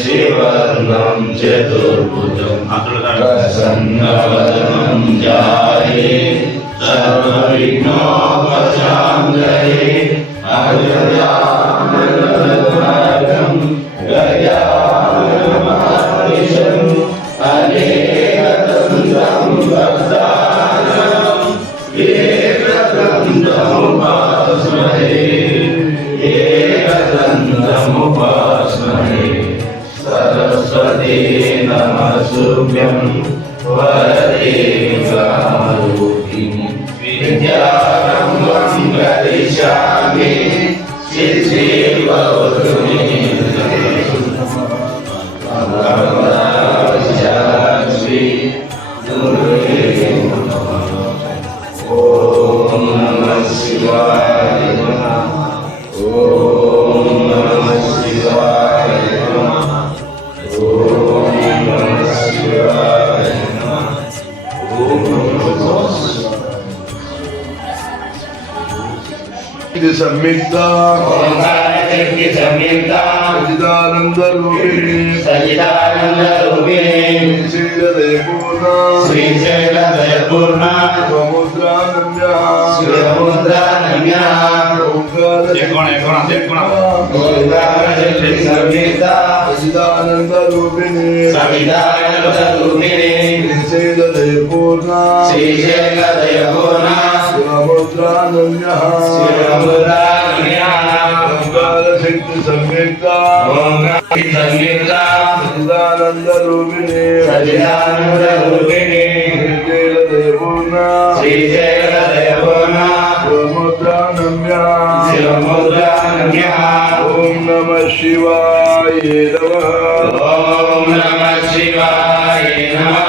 शिवर्णं चतुर्भुजं प्रसन्नवदनं ध्याये सर्वविघ्नोपशान्तये अजरामरं गजाननमहर्निशम् अनेकदन्तं भक्तानाम् एकदन्तमुपास्महे एकदन्तमुपास्महे सरस्वती नमस्तुभ्यं वरदे कामरूपिणि विद्यारम्भं करिष्यामि सिद्धिर्भवतु मे श्री गुरुवे नमः। ॐ नमः शिवाय नमः। ॐ नमः शिवाय नमः। संयुक्ता सच्चिदानंद रूपिणी श्रीशैलदयपूर्णा शिवमुद्रानम्या सच्चिदानंद रूपिणी श्रीशैलदयपूर्णा शिवमुद्रानम्या शक्ति संयुक्ता सच्चिदानंद रूपिणी श्रीशैलदयपूर्णा शिवमुद्रानम्या ओम नमः शिवाय नमः। ओम नमः शिवाय नमः।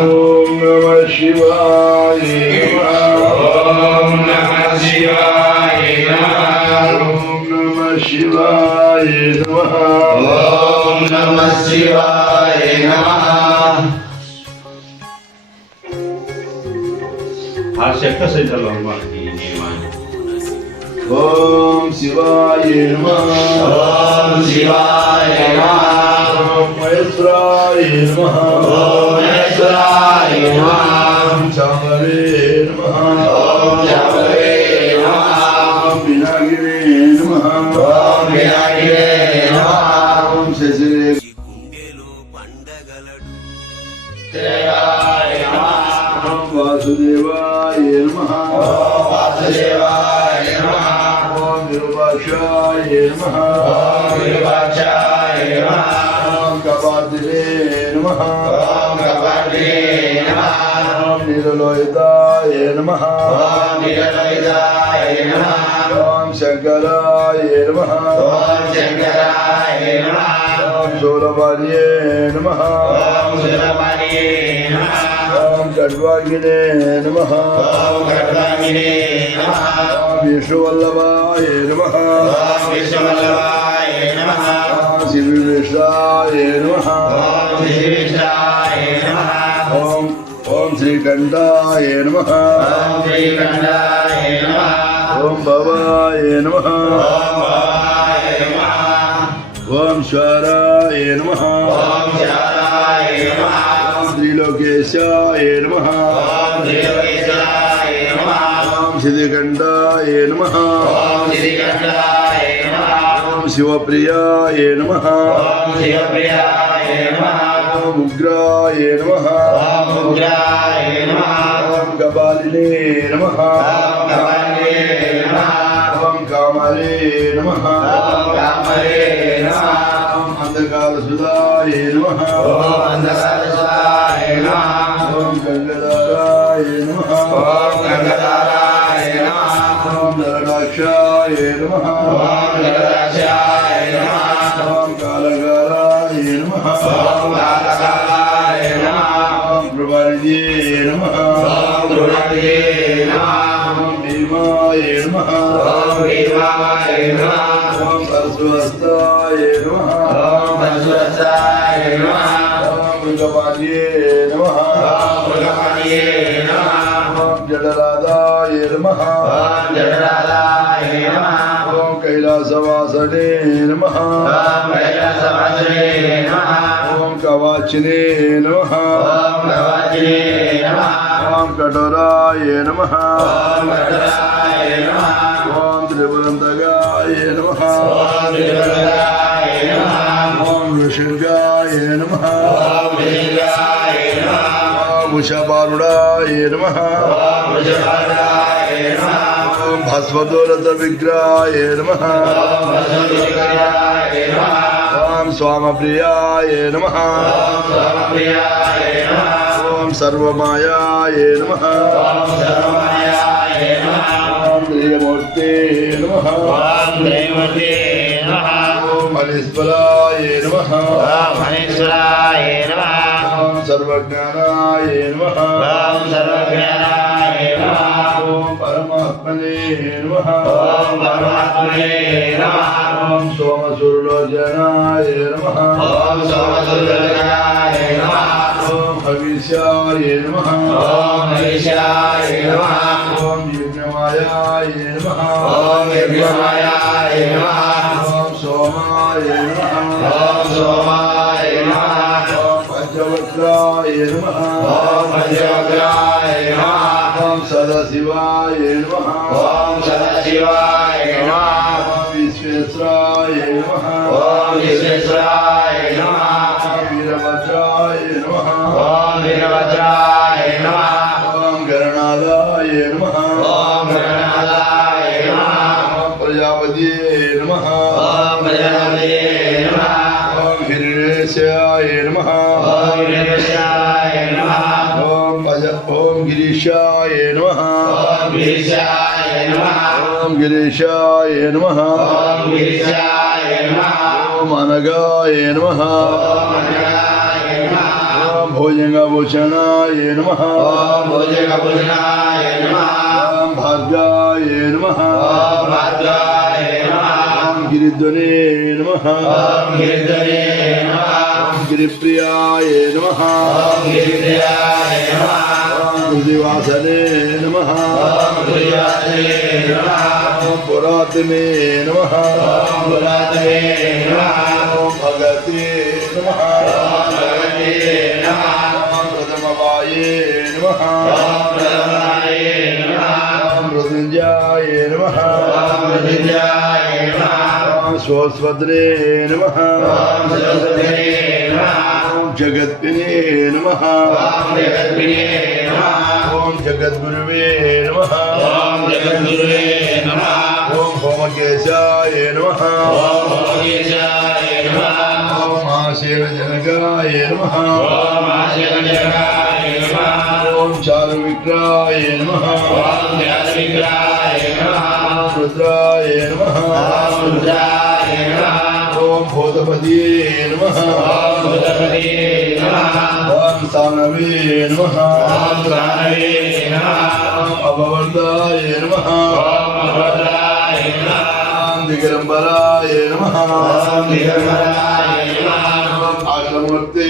ओम नमः शिवाय नमः। ओम नमः शिवाय नमः। ओम नमः शिवाय नमः। ओम नमः शिवाय नमः। हर शब्द से चलो बाकी नियम ओम शिवाय नमः। ओम शिवाय नमः। ओम महेश्वराय नमः। ओम महेश्वराय नमः। ओम शाम्भवे नमः। ओम शाम्भवे नमः। ओम विनागिरे नमः। ओम विनागिरे नमः। ओम शशिरे देवाय नमः। ओम वासुदेवाय नमः। ओम वासुदेवाय नमः। ओम विरूपाक्षाय नमः। ओम विरूपाक्षाय नमः। ओम कपादिने नमः। ओम कपादिने नमः। ओम नीललोहिताय नमः। ओम नीललोहिताय नमः। ओम शंकराय नमः। ओम शंकराय नमः। ओम शूलपाणिये नमः। ओम शूलपाणिये नमः। ओम खड्वांगिने नमः। ओम खड्वांगिने नमः। ओम विष्णुवल्लभाय नमः। ओम विष्णुवल्लभाय नमः। ओम श्रीविष्णाय नमः। ओम श्रीविष्णाय नमः। ओम ओम श्रीकंठाय नमः। ओम श्रीकंठाय नमः। ओम भवाय नमः। ओम भवाय नमः। ओम श्वराय नमः। ओम शाराय नमः। ओम त्रिलोकेशाय नमः। ओम त्रिलोकेशाय नमः। ओम श्रीकंठाय नमः। ओम श्रीकंठाय नमः। ओम शिवप्रियाय नमः। ओम शिवप्रियाय नमः। ओम उग्राय नमः। ओम उग्राय नमः। ओम कपालिने नमः। ओम कपालिने नमः। ओम कामरे नमः। ओम कामरे नमः। ओम अंधकारसुदाय नमः। ओम अंधकारसुदाय नमः। ओम गंगाधराय नमः। ओम गंगाधराय नमः। ओम नमः ओम जगदाक्षाय नमः ओम कालकालाय नमः ओम कालकालाय नमः ओम प्रवर्ये नमः ओम गुरुवे नमः ओम भीमाय नमः ओम भीमाय नमः ओम परशुहस्ताय नमः ओम परशुराय नमः ओम मृगपाल्ये नमः ओम मृगपाल्ये नमः ओम जडराधाय नमः ओम जडराधाय नमः ओम कैलासवासने नमः ओम कैलासवासने नमः ओम कवाचिने नमः ओम कवचिने नमः ओम कठोराय नमः ओम कटराय नमः ओम त्रिपुरंतकाय नमः ओम त्रिपुराय नमः ओम ऋषिगाय नमः ओम विजयाय नमः ओम उषापारुडाय नमः ओम वृषभाय नमः ओम भस्वदोलत विग्रहाय नमः ओम वसुदेवाय नमः ओम स्वामप्रियाय नमः ओम स्वामप्रियाय नमः ओम सर्वमायाय नमः ओम सर्वमायाय नमः ओम प्रियमूर्ते नमः ओम देवते नमः ओम मनीश्वराय नमः ओम मनीश्वराय नमः ओम सर्वज्ञानाय नमः ओम सर्वज्ञानाय नमः ओम परमात्मने नमः ओम परमात्मने नमः ओम सोमसुरलोचनाय नमः ओम सोमसुरलोचनाय नमः ओम हविष्याय नमः ओम हविष्याय नमः ओम यज्ञमायाय नमः ओम यज्ञमायाय नमः ओम सोमाय नमः ओम सोमाय नमः ओम पंचवक्राय नमः ओम पंचवक्राय नमः ओम सदाशिवाय नमः ओम सदाशिवाय नमः ओम विश्वेश्वराय नमः ओम विश्वेश्वराय नमः ओम वीरभद्राय नमः ओम वीरभद्राय नमः ओम गणनादाय नमः ओम गणनाथाय नमः ओम प्रजापतिये नमः ओम प्रजापतये नमः ओम हिरण्येशाय नमः ओम वीरेशाय नमः ओम गिरीशाय नमः ओम गिरीशाय नमः ओम गिरीशाय नमः ओम गिरीशाय नमः ओम अनगाय नमः ओम अनगाय नमः ओम भोजंगभूषणाय नमः ओम भोजकभूषणाय नमः ओम भार्गाय नमः ओम भाद्राय नमः ओम गिरिध्वने नमः ओम गिरिधरे नमः ओम गिरिप्रियाय नमः ओम गिरिप्रियाय नमः ओम हृदिवासने नमः ओम गुरुवासने नमः ओम पुरातने नमः ओम गुरुवासने नमः ओम भगते नमः ओम भगवते नमः ओम प्रथमवाये नमः ओम प्रथमाय नमः ओम मृत्युंजयाय नमः ओम मृत्युंजयाय नमः ओम स्वस्वद्रे नमः ओम सरस्वते नमः ओम जगत्पिने नमः ओम जगद्विने नमः ओम जगद्गुरुवे नमः ओम जगद्गुरुवे नमः ओम होमकेशाय नमः ओम भोगेशाय नमः ओम महाशैलजनकाय नमः ओम आशयजनकाय नमः ओम चारुविक्राय नमः ओम ज्ञानविग्रहाय नमः रुद्राय नमः ओम रुद्राय नमः ओम भूतपतिये नमः ओम भूतपतये नमः ओम सानवे नमः ओम प्राणवे नमः ओम अभवर्ताय नमः ओम भद्राय नमः ओम दिगंबराय नमः ओम दिगंबराय नमः ओम आश्रमूर्ते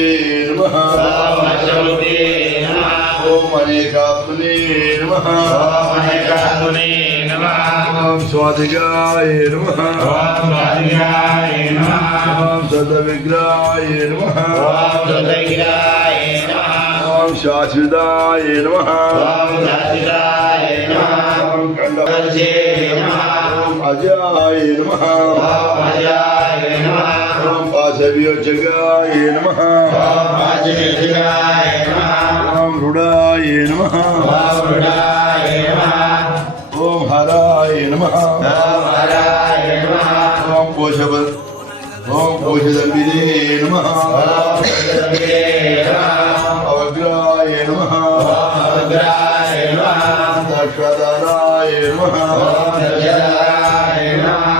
नमः ओम अष्टमूर्ते नमः ओम अनेकात्मने नमः ओम अनेकात्मने नमः ओम स्वाधिकाय नमः ओम राधिकाय नमः ओम सदविग्रहाय नमः ओम सदैविकाय नमः ओम शाश्वताय नमः ओम शाश्वताय नमः ओम कंडवंशे नमः ओम अजाय नमः ओम अजाय नमः ओम पाशवियोचकाय नमः ओम पाशवियोचकाय नमः ओम रुडाय नमः ओम रुडाय नमः ओम हराय नमः ओम हराय नमः ओम कोशदम्बिने नमः ओम सदैविके नमः अवग्राय नमः ओम अग्राय नमः दक्षदाराय नमः ओम दक्षराय नमः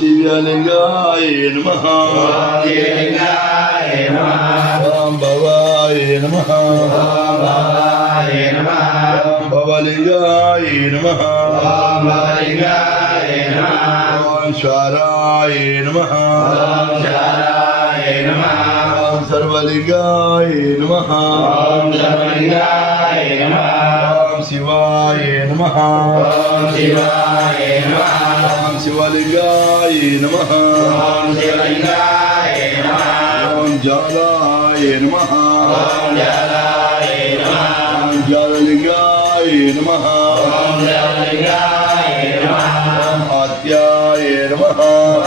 दिव्यलिंगाय नमः ओम दिव्यलिंगाय नमः ओम भवाय नमः ओम भवाय नमः ओम भवलिंगाय नमः ओम भवलिंगाय नमः ओम श्वाराय नमः ओम शाराय नमः ओम सर्वलिंगाय नमः ओम सर्वलिंगाय नमः ओम शिवाय नमः ओम शिवाय नमः ओम शिवलिंगाय नमः ओम शिवलिंगाय नमः ओम ज्वालाय नमः ओम ज्वालाय नमः ओम ज्वाललिंगाय नमः ओम ज्वाललिंगाय नमः ओम आद्याय नमः ओम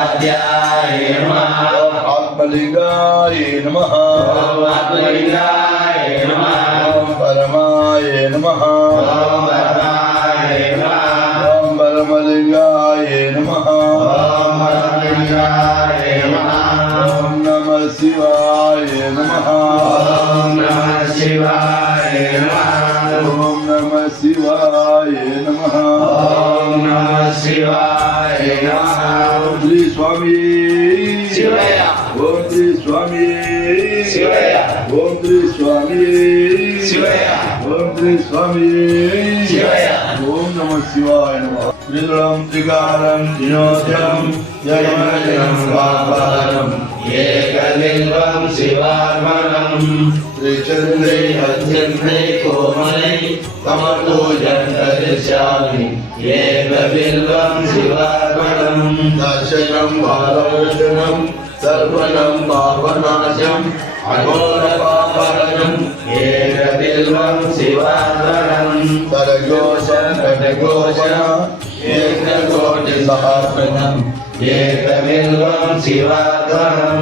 आद्याय नमः ओम आत्मलिंगाय नमः ओम आत्मलिंगाय नमः ओम परमाय नमः ओम परमाय नमः ओम परमलिंगाय नमः ओम परमलिंगाय नमः ओम नमः शिवाय नमः ओम नमः शिवाय नमः ओम नमः शिवाय नमः ओम नमः शिवाय नमः श्री स्वामी शिवया ओम श्री स्वामी शिवया ओम श्री स्वामी शिवया ओम श्री स्वामी शिवया ओम नमः शिवाय नमः त्रिदुरं त्रिकालं त्रिनोद्यं जगमजं वापारं एकलिंगं शिवार्पणं त्रिचन्द्रे अत्यन्ते कोमले तमपूजं करिष्यामि एकलिंगं शिवार्पणं दर्शनं बालवचनं सर्वनं पापनाशम् अघोरपापरम् एकलिंगं शिवार्पणं सरघोषं घटघोषं एककोटिसहस्रम् एकलिंगं शिवार्पणं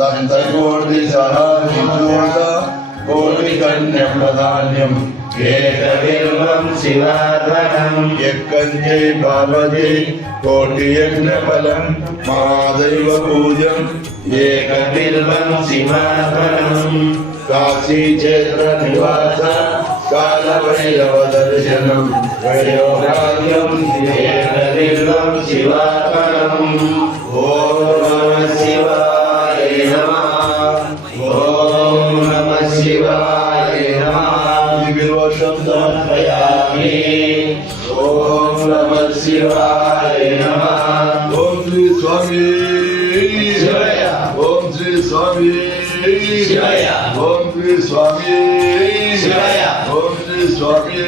दन्तकोटिसहस्रनिचूत कोटिकन्यप्रधान्यम् एकलिंगं शिवार्पणं यत्कन्ये पार्वती कोटियज्ञफलं महादैव पूजम् एकलिंगं शिवार्पणं काशीक्षेत्रनिवास कालभैरवदर्शनं वयोराग्यं एकलिंगं शिवार्पणम् ॐ नमः शिवाय नमः ॐ नमः शिवाय नमः बिल्वशं समर्पयामि ॐ नमः शिवाय नमः ओम श्री स्वामी शिवया ओम श्री स्वामी शिवया ओम श्री स्वामी शिवया ओम श्री स्वामी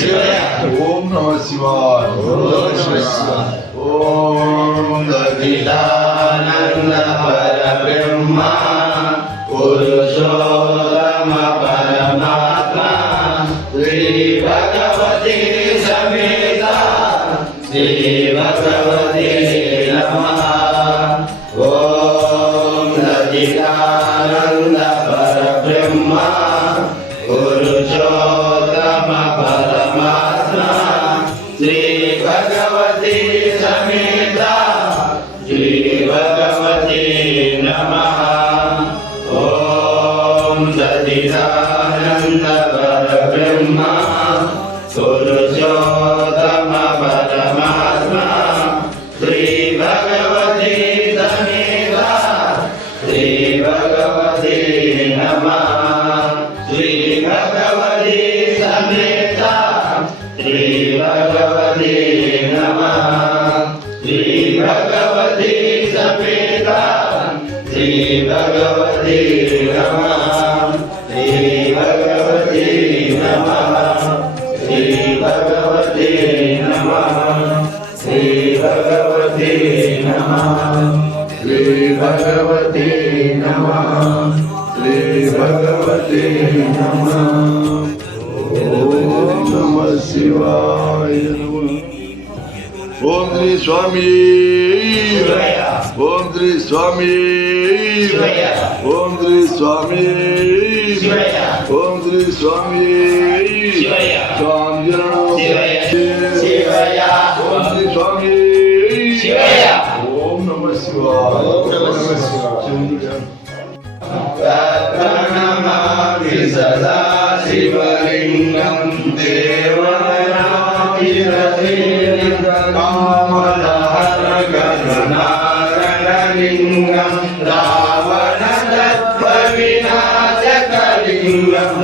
शिवया ओम नमः शिवाय ॐ नमः शिवाय ओम सच्चिदानंद परब्रह्मा पुरुषोत्तम परमात्मा श्री भगवती समेता श्री भगवती नमः ओम सच्चिदानंद परब्रह्मा पुरुषोत्तम परमात्मा श्री भगवती समेता श्री भगवती नमः ओम सच्चिदानंद परब्रह्मा पुरुषोत्तम परमात्मा श्री भगवती समेता श्री भगवती नमः श्री भगवती समेता श्री भगवती नमः श्री भगवती समेता श्री भगवती नमः श्री भगवती नमः श्री भगवती नमः श्री भगवती नमः श्री भगवती नमः श्री भगवती नमः ओम नमः शिवाय नमः ओम श्री स्वामी शिवया ओम श्री स्वामी शिवया ओम श्री स्वामी शिवया ओम श्री स्वामी शिवया स्वांजनम शिवया शिवया ओम श्री स्वामी शिवया ओम नमः शिवाय ओम नमः शिवाय प्रणमामि सदा शिवलिंगं देवनाथि कामदहर శివలింగం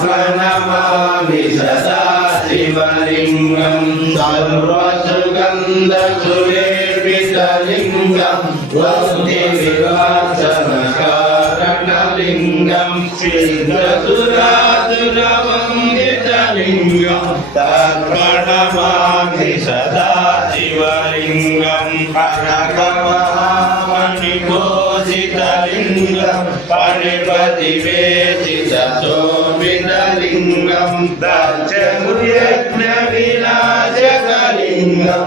ప్రణమామి సదా శివలింగం సర్వసుగంధసులేర్పితలింగం భక్తి వివాసన కారణలింగం సిద్ధసురాసురవందితలింగం ప్రణమామి సదా శివలింగం అనగమహామణికోసితలింగం పణిపతివేదితశోభితలింగం దక్షయజ్ఞవినాశకలింగం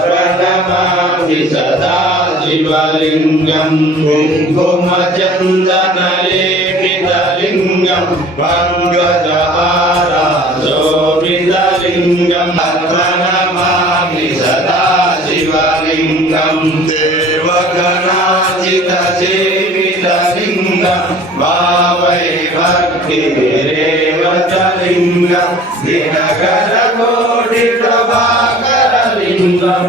ప్రణమామి సదా శివలింగం కుంకుమచందనలేపితలింగం పంకజహారశోభితలింగం ప్రణమామి సదా శివలింగం దేవగణాచితసేవితలింగం భావై భక్తిరేవతలింగం దినకరకోటి ప్రభాకరలింగం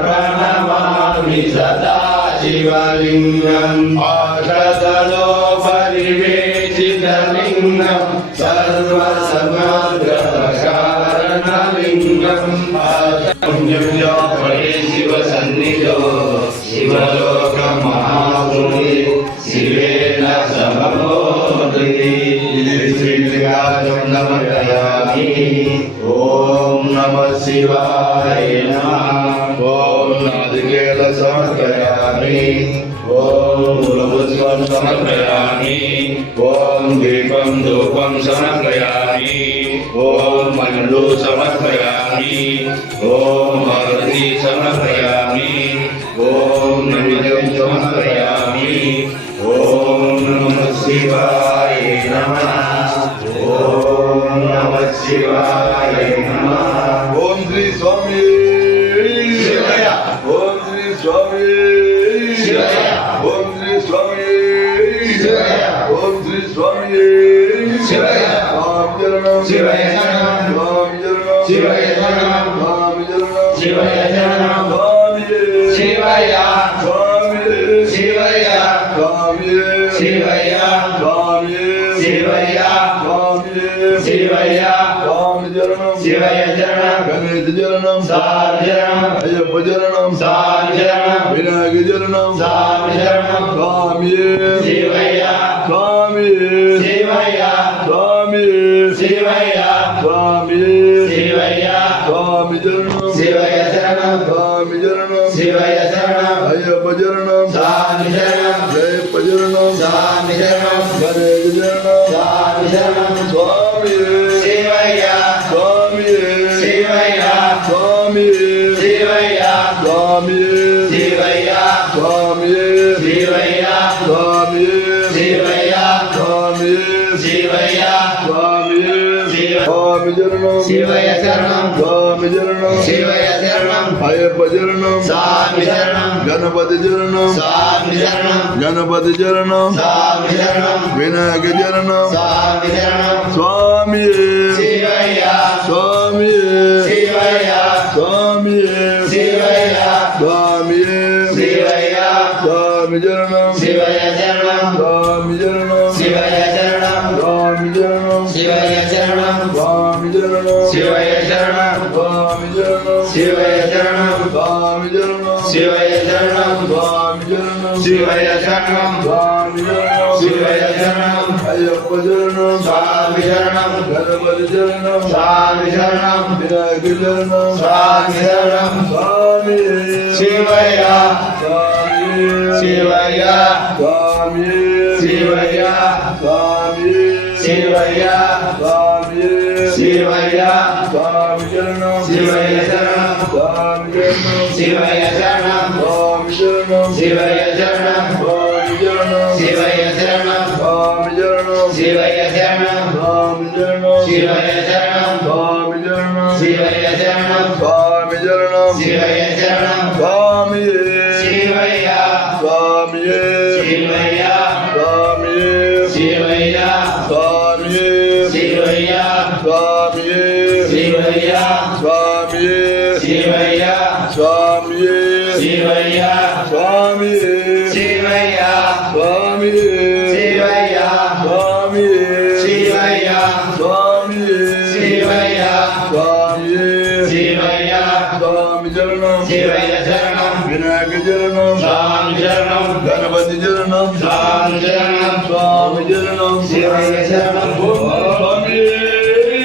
ప్రణమామి సదా శివలింగం ఆషదలో పరివేషితలింగం సర్వసమగ్రకారణలింగం శివ సన్నిధో శివలోక మహాభూమి శివేన సమబోధి నమయామి. ఓం నమ శివాయ నమః. ఓం నాదికేల సమర్పయామి. ఓం పుష్పం సమర్పయామి. ఓం దీపం ధూపం సమర్పయామి. ఓం మండు సమర్పయామి. ఓం ఆరతి సమర్పయామి. ఓం నైవేద్యం సమర్పయామి. ఓం నమః శివాయ నమః. ఓం నమః శివాయ నమః. ఓం శ్రీ స్వామి శివయ్య. ఓం శ్రీ స్వామి శివయ్య. ఓం శ్రీ స్వామి శివయ్య. ఓం శ్రీ స్వామి శివయ్య. స్వామి చరణం శివయ్య శరణం. స్వామి చరణం శివయ్య శరణం. స్వామి చరణం శివయ్య శరణం. స్వామి శివయ్య. స్వామి శివయ్య. స్వామి శివయ్య. స్వామి శివయ్య. స్వామి శివయ్య. స్వామి చరణం శివయ్య శరణం. గణేశ చరణం స్వామి శరణం. అయ్యప్ప చరణం స్వామి శరణం. వినాయక చరణం స్వామి శరణం. స్వామి శివయ్య. స్వామి శివయ్య. స్వామి శివయ్య. స్వామి శివయ్య. స్వామి చరణం శివయ్య శరణం. స్వామి చరణం శివయ్య శరణం. అయ్యప్ప చరణం స్వామి శరణం. జయప్ప చరణం స్వామి శరణం. గణేశ చరణం స్వామి శరణం. స్వామి శివయ్య. స్వామి శివయ్య. స్వామి శివయ్య. స్వామి శివయ్య. స్వామి శివయ్య. స్వామి శివయ్య. స్వామి శివయ్య. స్వామి స్వామి చరణం శివయ్య శరణం. స్వామి చరణం శివయ్య శరణం. అయ్యప్ప చరణం స్వామి శరణం. గణపతి చరణం స్వామి శరణం. గణపతి చరణం స్వామి శరణం. వినాయక చరణం స్వామి శరణం. స్వామి శివయ్య. స్వామి శివయ్య. స్వామి శివయ్య. స్వామి శివయ్య. స్వామి చరణం శివయ్య శరణం. స్వామి చరణం శివయ్య శరణం. స్వామి చరణం శివయ్య శరణం. స్వామి చరణం శివయ్య శరణం. స్వామి చరణం శివయ్య శరణం. స్వామి చరణం శివయ్య శరణం. స్వామి చరణం శివయ్య శరణం. స్వామి చరణం శివయ్య శరణం. అయ్యప్ప చరణం స్వామి శరణం. గణపతి చరణం స్వామి శరణం. వినాయక చరణం స్వామి శరణం. స్వామి శివయ్య. స్వామి శివయ్య. స్వామి శివయ్య. స్వామి శివయ్య. స్వామి శివయ్య. స్వామి చరణం శివయ్య శరణం. స్వామి చరణం శివయ్య శరణం. స్వామి చరణం శివయ్య శరణం. స్వామి చరణం శివయ్య శరణం. స్వామి చరణం శివయ్య శరణం. స్వామి చరణం శివయ్య శరణం. స్వామి చరణం శివయ్య శరణం. స్వామి చరణం శివయ్య శరణం. స్వామి శివయ్య. స్వామి శివయ్య. స్వామి శివయ్య. స్వామి శివయ్య. స్వామి శివయ్య. స్వామి శివయ్య. స్వామి శివయ్య. స్వామి శివయ్య. స్వామి శివయ్య. స్వామి చరణం స్వామి శరణం గణపతి చరణం స్వామి శరణం స్వామి చరణం శివయ్య శరణం ఓం స్వామి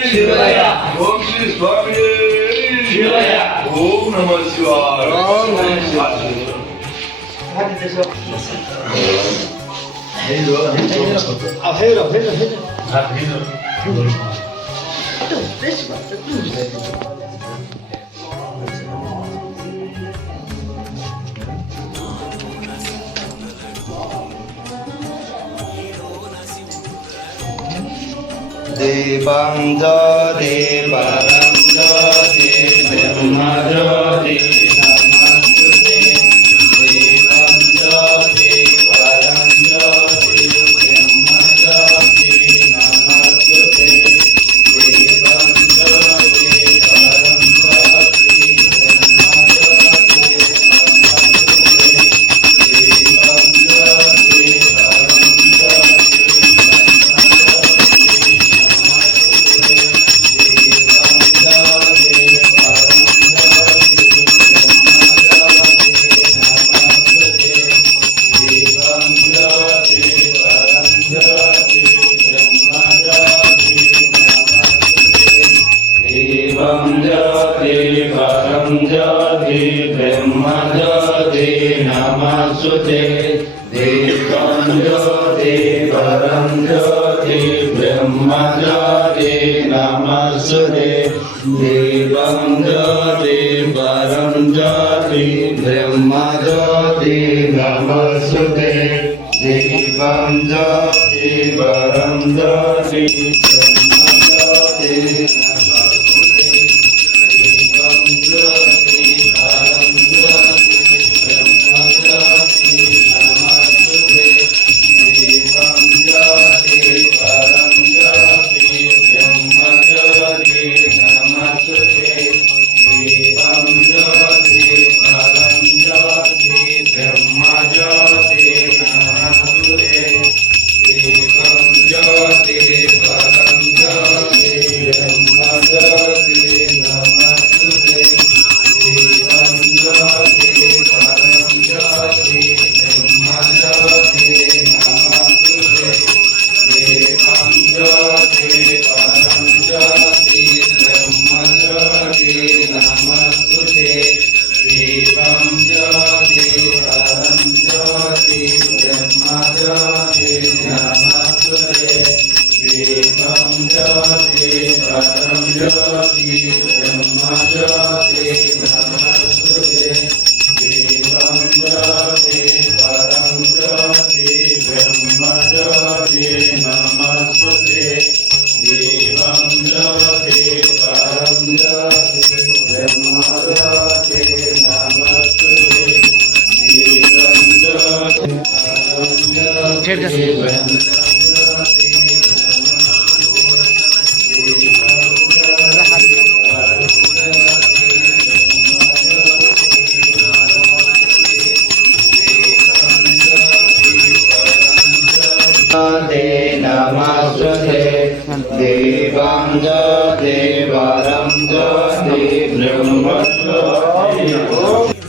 శివయ్య ఓం శ్రీ స్వామి శివయ్య ఓం నమః శివాయ ఓం నమః శివాయ దీపం జ్యోతి పరం జ్యోతి బ్రహ్మ జ్యోతి నమస్తుతే దీపం జ్యోతి పరం జ్యోతి బ్రహ్మ జ్యోతి నమస్తుతే దీపం జ్యోతి పరం జ్యోతి బ్రహ్మ జ్యోతి నమస్తుతే దీపం జ్యోతి పరం జ్యోతి నమస్తుతే దీపం జ్యోతి పరం జ్యోతి బ్రహ్మ జ్యోతి నమస్తుతే దీపం జ్యోతి పరం జ్యోతి బ్రహ్మ జ్యోతి నమస్తుతే దీపం జ్యోతి పరం జ్యోతి బ్రహ్మ జ్యోతి నమస్తుతే దీపం జ్యోతి పరం జ్యోతి బ్రహ్మ జ్యోతి నమస్తుతే దీపం జ్యోతి పరం జ్యోతి బ్రహ్మ జ్యోతి నమస్తుతే దీపం జ్యోతి పరం జ్యోతి బ్రహ్మ జ్యోతి నమస్తుతే దీపం జ్యోతి పరం జ్యోతి బ్రహ్మ జ్యోతి నమస్తుతే దీపం జ్యోతి పరం జ్యోతి బ్రహ్మ జ్యోతి నమస్తుతే దీపం జ్యోతి పరం జ్యోతి బ్రహ్మ జ్యోతి నమస్తుతే దీపం జ్యోతి పరం జ్యోతి బ్రహ్మ జ్యోతి నమస్తుతే దీపం జ్యోతి పరం జ్యోతి బ్రహ్మ జ్యోతి నమస్తుతే దీపం జ్యోతి పరం జ్యోతి బ్రహ్మ జ్యోతి నమస్తుతే దీపం జ్యోతి పరం జ్యోతి బ్రహ్మ జ్యోతి నమస్తుతే దీపం జ్యోతి పరం జ్యోతి బ్రహ్మ నమస్తుతే దీపం జ్యోతి పరం జ్యోతి బ్రహ్మ జ్యోతి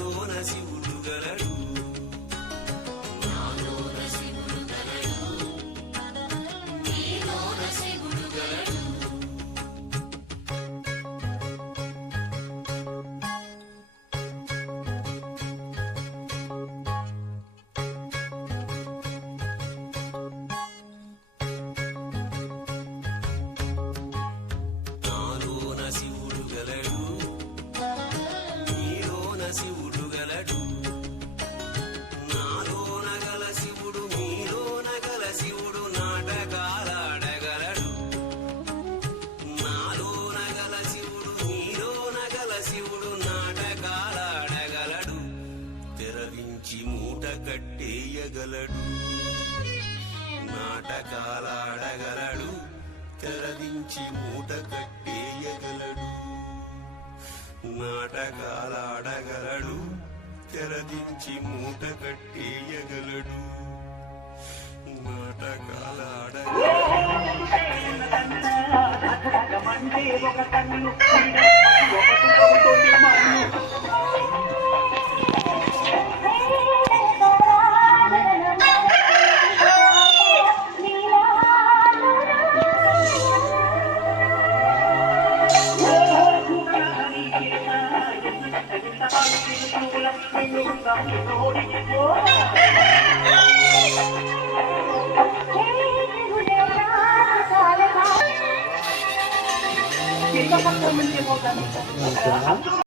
కట్టేయగలడు నాటకాలాడగలడు తెరదించి మూట కట్టేయగలడు నాటకాలాడగలడు తెరదించి మూట కట్టేయగలడు నాటకాలాడగలడు म्हणजे